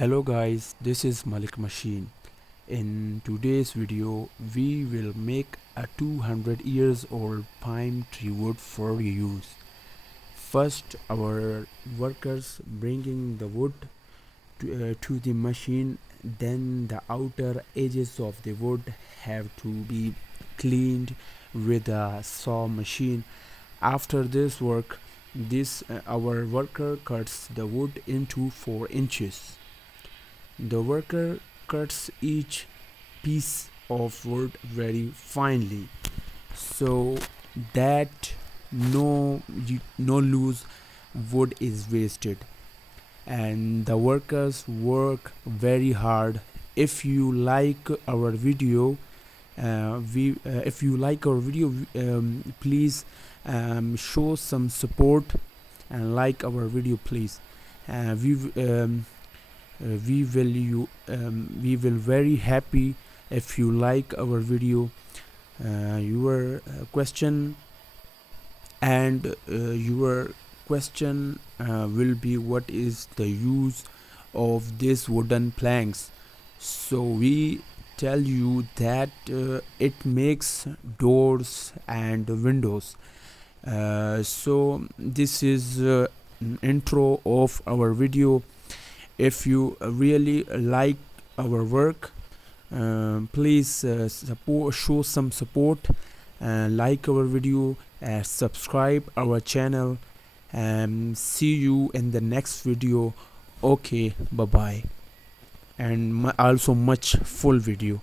Hello guys, this is Malik Machine. In today's video, we will make a 200 years old pine tree wood for use. First, our workers bringing the wood to the machine, then the outer edges of the wood have to be cleaned with a saw machine. After this work, our worker cuts the wood into 4 inches. The worker cuts each piece of wood very finely so that no loose wood is wasted, and the workers work very hard. If you like our video, we if you like our video, please show some support and like our video, please. We will very happy if you like our video. Your question and your question will be, what is the use of these wooden planks? So we tell you that it makes doors and windows. So this is an intro of our video. If you really like our work, please show some support, like our video, subscribe our channel, and see you in the next video. Okay, bye bye, and also much full video.